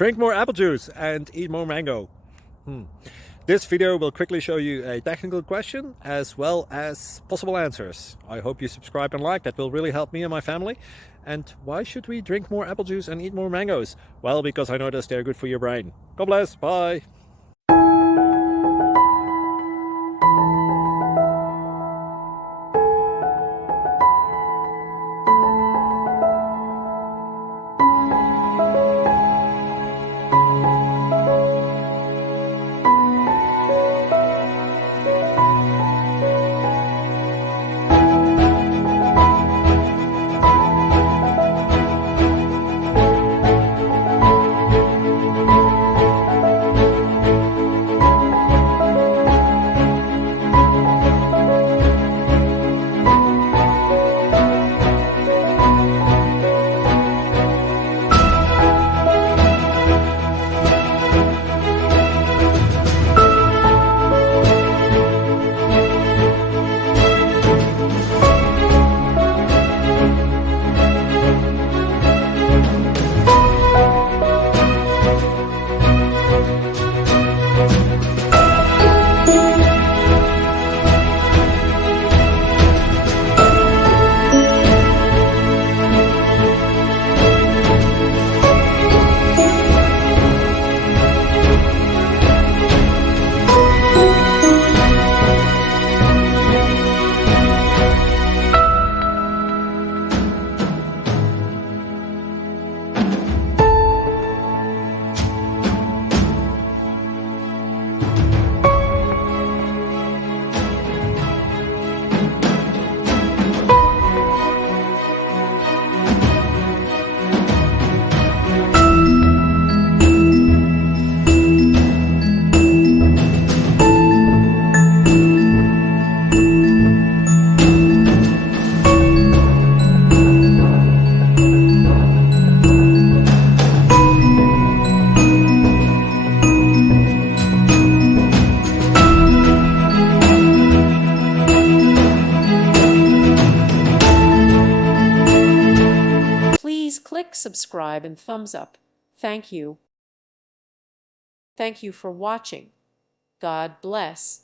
Drink more apple juice and eat more mango. This video will quickly show you a technical question as well as possible answers. I hope you subscribe and like, that will really help me and my family. And why should we drink more apple juice and eat more mangoes? Well, because I noticed they're good for your brain. God bless, bye! Please click subscribe and thumbs up. Thank you. Thank you for watching. God bless.